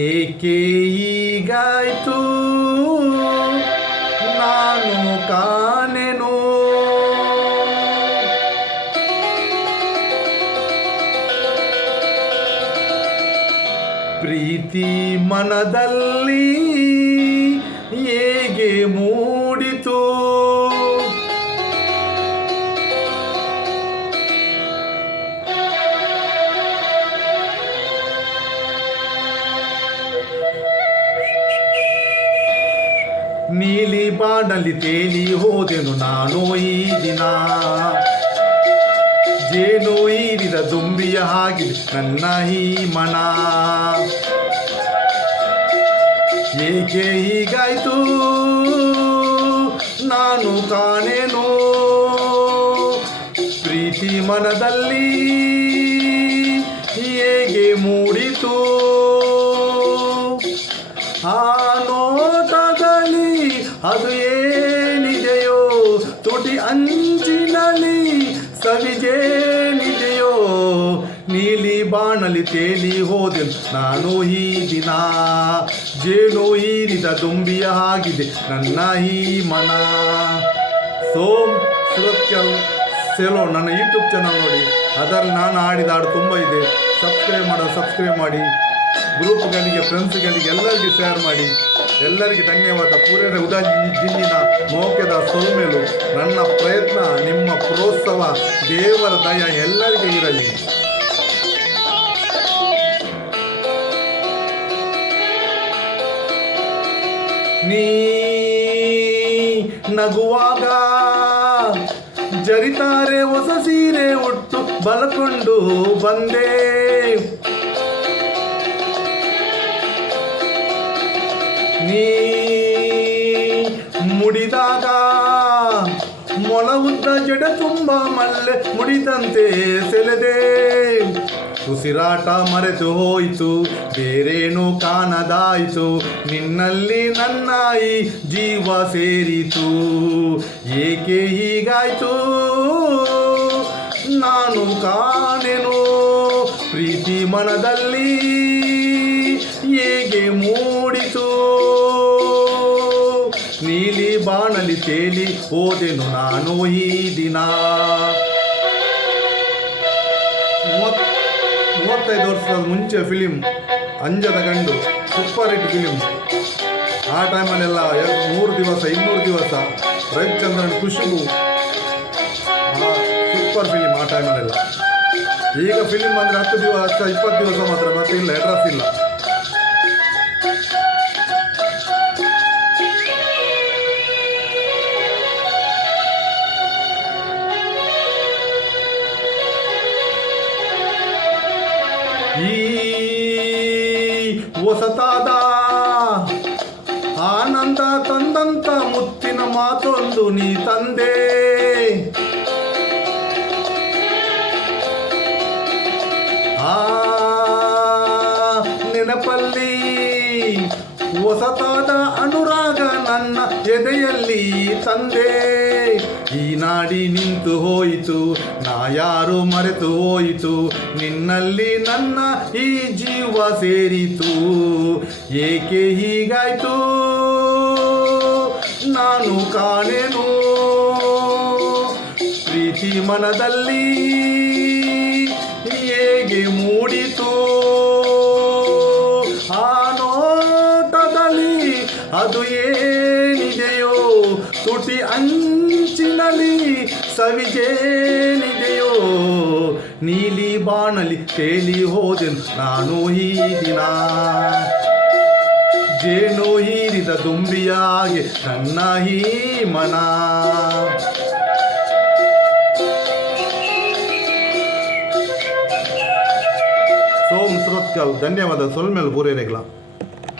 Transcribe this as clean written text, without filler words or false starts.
ಏಕೆ ಹೀಗಾಯ್ತು ನಾನು ಕಾಣೆನು, ಪ್ರೀತಿ ಮನದಲ್ಲಿ ಹೇಗೆ ಮೂಡಿತು, ನೀಲಿ ಬಾಣಲಿ ತೇಲಿ ಹೋದೆನು ನಾನು ಈ ದಿನ, ಜೇನು ಹೀರಿದ ದುಂಬಿಯ ಹಾಗಿದೆ ನನ್ನ ಈ ಮನ, ಏಕೆ ಹೀಗಾಯ್ತು ನಾನು ಕಾಣೆನು, ಪ್ರೀತಿ ಮನದಲ್ಲಿ ಹೇಗೆ ಮೂಡಿತು, ಆ ನೋಟದಲ್ಲಿ ಅದು ಏನಿದೆಯೋ, ತುಟಿ ಅಂಚಿನಲ್ಲಿ ಸವಿಜೇನಿದೆಯೋ, ನೀಲಿ ಬಾಣಲಿ ತೇಲಿ ಹೋದೆನು ನಾನು ಈ ದಿನ, ಜೇನು ಹೀರಿದ ದುಂಬಿಯ ಹಾಗಿದೆ ನನ್ನ ಈ ಮನ. ಸೋಮ್ ಸುರತ್ಕಲ್ ಸೆಲೋ ನನ್ನ ಯೂಟ್ಯೂಬ್ ಚಾನಲ್ ನೋಡಿ, ಅದರಲ್ಲಿ ನಾನು ಆಡಿದ ಹಾಡು ತುಂಬ ಇದೆ. ಸಬ್ಸ್ಕ್ರೈಬ್ ಮಾಡಿ, ಗ್ರೂಪ್ಗಳಿಗೆ, ಫ್ರೆಂಡ್ಸ್ಗಳಿಗೆ ಎಲ್ಲರಿಗೆ ಶೇರ್ ಮಾಡಿ. ಎಲ್ಲರಿಗೆ ಧನ್ಯವಾದ. ಪೂರೈನ ಉದಾಜಿಂದಿನ ಮೋಕೆದ ಸೊಲ್ಮೆಲು ನನ್ನ ಪ್ರಯತ್ನ, ನಿಮ್ಮ ಪ್ರೋತ್ಸಾಹ, ದೇವರ ದಯ ಎಲ್ಲರಿಗೆ ಇರಲಿ. ನೀ ನಗುವಾಗ ಜರಿತಾರೆ ಹೊಸ ಸೀರೆ ಉಟ್ಟು ಬಲಕೊಂಡು ಬಂದೆ, ನೀ ಮುಡಿದಾಗ ಮೊಳ ಉದ್ದ ಜಡ ತುಂಬ ಮಲ್ಲೆ ಮುಡಿದಂತೆ ಸೆಳೆದೆ, ಉಸಿರಾಟ ಮರೆತು ಹೋಯಿತು ಬೇರೇನು ಕಾಣದಾಯಿತು, ನಿನ್ನಲ್ಲಿ ನನ್ನ ಈ ಜೀವ ಸೇರಿತು, ಏಕೆ ಹೀಗಾಯ್ತು ನಾನು ಕಾಣೆನು, ಪ್ರೀತಿ ಮನದಲ್ಲಿ ಹೇಗೆ ಮೂಡಿತು, ನೀಲಿ ಬಾಣಲಿ ತೇಲಿ ಹೋದೆನು ನಾನು ಈ ದಿನ. 35 ವರ್ಷದ ಮುಂಚೆ ಫಿಲಿಮ್ ಅಂಜದ ಗಂಡು ಸೂಪರ್ ಹಿಟ್ ಫಿಲಿಮ್. ಆ ಟೈಮಲ್ಲೆಲ್ಲ 3 ದಿವಸ 200 ದಿವಸ ರವಿಚಂದ್ರನ್ ಖುಷ್ಬು ಸೂಪರ್ ಫಿಲಿಮ್ ಆ ಟೈಮಲ್ಲೆಲ್ಲ. ಈಗ ಫಿಲಿಮ್ ಅಂದರೆ 10 ದಿವಸ 20 ದಿವಸ ಮಾತ್ರ, ಮತ್ತೆ ಇಲ್ಲ ಅಡ್ರೆಸ್ ಇಲ್ಲ. ಈ ಹೊಸತಾದ ಆನಂದ ತಂದಂತ ಮುತ್ತಿನ ಮಾತೊಂದು ನೀ ತಂದೆ, ಆ ನೆನಪಲ್ಲಿ ಹೊಸತಾದ ಅನುರಾಗ ನನ್ನ ಎದೆಯಲ್ಲಿ ತಂದೆ, ಈ ನಾಡಿ ನಿಂತು ಹೋಯಿತು ನಾ ಯಾರು ಮರೆತು ಹೋಯಿತು, ನಿನ್ನಲ್ಲಿ ನನ್ನ ಈ ಜೀವ ಸೇರಿತು, ಏಕೆ ಹೀಗಾಯ್ತು ನಾನು ಕಾಣೆನು, ಪ್ರೀತಿ ಮನದಲ್ಲಿ ಹೇಗೆ ಮೂಡಿತು, ಆ ನೋಟದಲ್ಲಿ ಅದು ಏನಿದೆಯೋ, ತುಟಿ ಅಂಚಿನಲ್ಲಿ ಸವಿಜೇನಿದೆಯೋ, ನೀಲಿ ಬಾಣಲಿ ತೇಲಿ ಹೋದೆನು ನಾನು ಈ ದಿನ, ಜೇನು ಹೀರಿದ ದುಂಬಿಯ ಹಾಗೆ ನನ್ನ ಈ ಮನ. ಸೋಮ್ ಸುರತ್ಕಲ್ ಧನ್ಯವಾದ. ಸೊಲ್ಮೇಲೆ ಪೂರೈರೆಗ್ಲ.